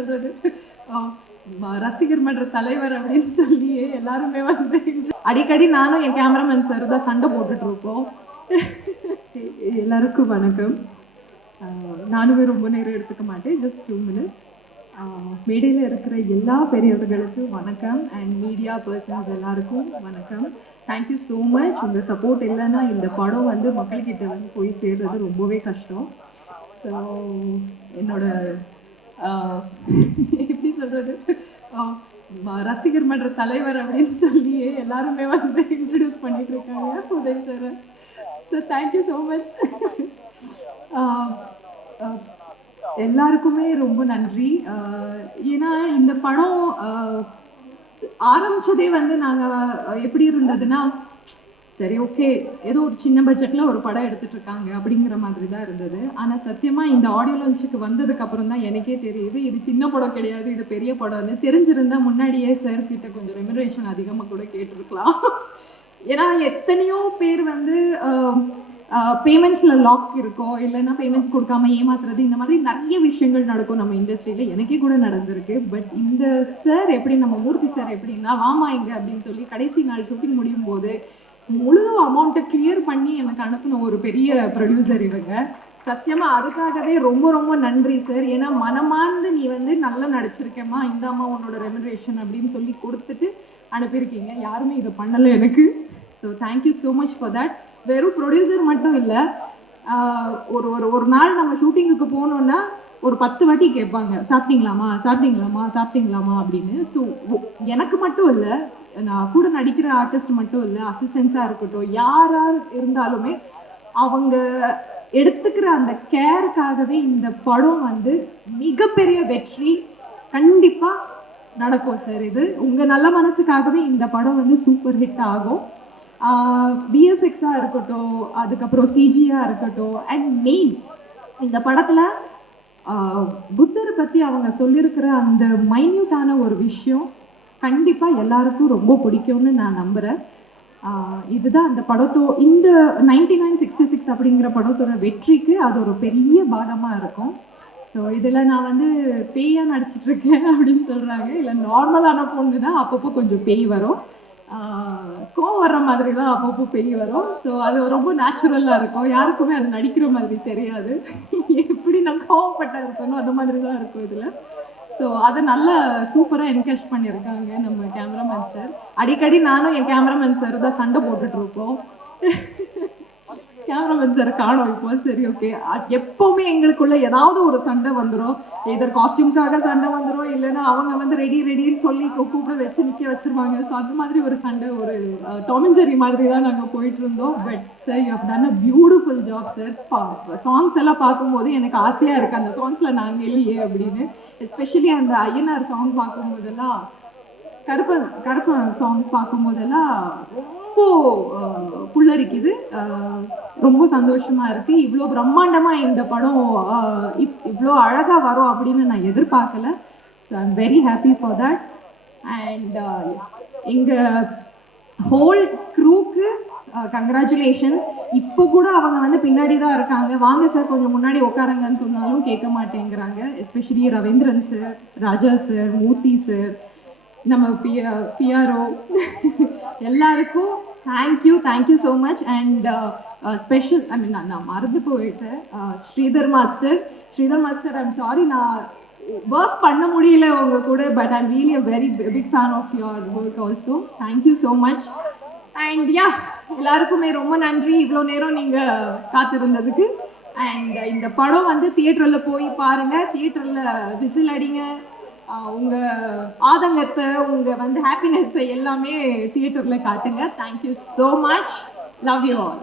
சொல்றது ரசிகர் மன்ற தலைவர் அப்படின்னு சொல்லி எல்லாருமே வந்து அடிக்கடி நானும் என் கேமராமேன் சார் தான் சண்டை போட்டுட்டு இருக்கோம். எல்லாருக்கும் வணக்கம். நானுமே ரொம்ப நேரம் எடுத்துக்க மாட்டேன், ஜஸ்ட் 2 minutes. மேடையில் இருக்கிற எல்லா பெரியவர்களுக்கும் வணக்கம் அண்ட் மீடியா பர்சன்ஸ் எல்லாருக்கும் வணக்கம். Thank you so much. உங்கள் சப்போர்ட் இல்லைன்னா இந்த படம் வந்து மக்கள்கிட்ட வந்து போய் சேர்றது ரொம்பவே கஷ்டம். ஸோ என்னோட எப்படி சொல்கிறது, ரசிகர் மன்ற தலைவர் அப்படின்னு சொல்லி எல்லாருமே வந்து இன்ட்ரடியூஸ் பண்ணிட்டு இருக்காங்க Uday sir. So thank you so much. எல்லாருக்குமே ரொம்ப நன்றி. ஏன்னா இந்த படம் ஆரம்பிச்சதே வந்து நாங்கள் எப்படி இருந்ததுன்னா, சரி ஓகே ஏதோ ஒரு சின்ன பட்ஜெட்டில் ஒரு படம் எடுத்துட்டு இருக்காங்க அப்படிங்கிற மாதிரி தான் இருந்தது. ஆனால் சத்தியமாக இந்த ஆடியோ லான்ச்சுக்கு வந்ததுக்கு அப்புறம் தான் எனக்கே தெரியுது இது சின்ன படம் கிடையாது, இது பெரிய படம்னு. தெரிஞ்சிருந்தா முன்னாடியே சார் கிட்ட கொஞ்சம் ரெமுனரேஷன் அதிகமாக கூட கேட்டிருக்கலாம். ஏன்னா எத்தனையோ பேர் வந்து பேமெண்ட்ஸில் லாக் இருக்கோ, இல்லைன்னா பேமெண்ட்ஸ் கொடுக்காம ஏமாத்துறது, இந்த மாதிரி நிறைய விஷயங்கள் நடக்கும் நம்ம இண்டஸ்ட்ரியில். எனக்கே கூட நடந்திருக்கு. பட் இந்த சார் எப்படி, நம்ம மூர்த்தி சார் எப்படின்னா, வாமா இங்கே அப்படின்னு சொல்லி கடைசி நாள் ஷூட்டிங் முடியும் போது முழு அமௌண்ட்டை கிளியர் பண்ணி எனக்கு அனுப்பின ஒரு பெரிய ப்ரொடியூசர் இவங்க. சத்தியமாக அதுக்காகவே ரொம்ப ரொம்ப நன்றி சார். ஏன்னா மனமார்ந்து நீ வந்து நல்லா நடிச்சிருக்கேம்மா, இந்தாம்மா உன்னோட ரெமுனரேஷன் அப்படின்னு சொல்லி கொடுத்துட்டு அனுப்பியிருக்கீங்க. யாருமே இதை பண்ணலை எனக்கு. So thank you so much for that. வெறும் ப்ரொடியூசர் மட்டும் இல்லை, ஒரு நாள் நம்ம ஷூட்டிங்குக்கு போனோன்னா ஒரு 10 வாட்டி கேட்பாங்க, சாப்பிட்டீங்களாமா சாப்பிட்டீங்களாமா சாப்பிட்டீங்களாமா அப்படின்னு. ஸோ எனக்கு மட்டும் இல்லை, நான் கூட நடிக்கிற ஆர்டிஸ்ட் மட்டும் இல்லை, அசிஸ்டன்ஸாக இருக்கட்டும், யாராக இருந்தாலுமே அவங்க எடுத்துக்கிற அந்த கேருக்காகவே இந்த படம் வந்து மிகப்பெரிய வெற்றி கண்டிப்பாக நடக்கும் சார். இது உங்கள் நல்ல மனசுக்காகவே இந்த படம் வந்து சூப்பர் ஹிட் ஆகும். பிஎஃப்எக்ஸாக இருக்கட்டும், அதுக்கப்புறம் சிஜியாக இருக்கட்டும், அண்ட் மெயின் இந்த படத்தில் புத்தரை பற்றி அவங்க சொல்லியிருக்கிற அந்த மைன்யூட்டான ஒரு விஷயம் கண்டிப்பாக எல்லாருக்கும் ரொம்ப பிடிக்கும்னு நான் நம்புகிறேன். இதுதான் அந்த இந்த 9966 அப்படிங்கிற படத்தோட வெற்றிக்கு அது ஒரு பெரிய பாகமாக இருக்கும். ஸோ இதில் நான் வந்து பேயாக நடிச்சிட்ருக்கேன் அப்படின்னு சொல்கிறாங்க. இல்லை நார்மலான பொண்ணு தான், அப்பப்போ கொஞ்சம் பேய் வரும், கோவம் வர்ற மாதிரி தான் அப்பப்போ பேய் வரும். ஸோ அது ரொம்ப நேச்சுரலாக இருக்கும், யாருக்குமே அது நடிக்கிற மாதிரி தெரியாது. எப்படி நான் கோவப்பட்டா இருக்கணும் அந்த மாதிரி தான் இருக்கும் இதில். ஸோ அதை நல்லா சூப்பராக என்கரேஜ் பண்ணியிருக்காங்க நம்ம கேமராமேன் சார். அடிக்கடி நானும் என் கேமராமேன் சார் தான் சண்டை போட்டுட்ருக்கோம். கேமராமேன் சார் காணோம் இப்போ. சரி ஓகே, எப்போவுமே எங்களுக்குள்ள ஏதாவது ஒரு சண்டை வந்துடும். எதர் காஸ்டியூம்காக சண்டை வந்துடும், இல்லைன்னா அவங்க வந்து ரெடின்னு சொல்லி கூப்பிட வச்சு நிற்க வச்சுருவாங்க. ஸோ அந்த மாதிரி ஒரு சண்டை, ஒரு டாம் அண்ட் ஜெர்ரி மாதிரி தான் நாங்கள் போயிட்டு இருந்தோம். But sir you have done a beautiful job sir. Songs எல்லாம் பார்க்கும்போது எனக்கு ஆசையாக இருக்குது அந்த சாங்ஸில் நாங்கள் இல்லையே அப்படின்னு. எஸ்பெஷலி அந்த ஐயனார் சாங் பார்க்கும்போதெல்லாம், கருப்பன் சாங் பார்க்கும்போதெல்லாம் ரொம்ப புல்லரிக்குது. ரொம்ப சந்தோஷமாக இருக்குது. இவ்வளோ பிரம்மாண்டமாக இந்த படம் இவ்வளோ அழகாக வரும் அப்படின்னு நான் எதிர்பார்க்கல. So I am very happy for that. And எங்கள் ஹோல் க்ரூக்கு கங்க்ராச்சுலேஷன்ஸ். இப்போ கூட அவங்க வந்து பின்னாடி தான் இருக்காங்க, வாங்க சார் கொஞ்சம் முன்னாடி உட்காருங்கன்னு சொன்னாலும் கேட்க மாட்டேங்கிறாங்க. Especially Ravindran sir, Raja sir, Murthy sir, நம்ம பிஆர்ஓ எல்லாருக்கும் thank you so much. And special நான் மறந்து போயிட்டேன், ஸ்ரீதர் மாஸ்டர் ஐம் சாரி, நான் ஒர்க் பண்ண முடியல உங்க கூட. But I'm really a very big fan of your work also. Thank you so much. And எல்லாருக்குமே ரொம்ப நன்றி இவ்வளோ நேரம் நீங்கள் காத்திருந்ததுக்கு. அண்ட் இந்த படம் வந்து தியேட்டரில் போய் பாருங்கள், தியேட்டரில் விசில் அடிங்க, உங்கள் ஆதங்கத்தை, உங்கள் வந்து ஹாப்பினஸ்ஸை எல்லாமே தியேட்டரில் காட்டுங்க. Thank you so much. Love you all.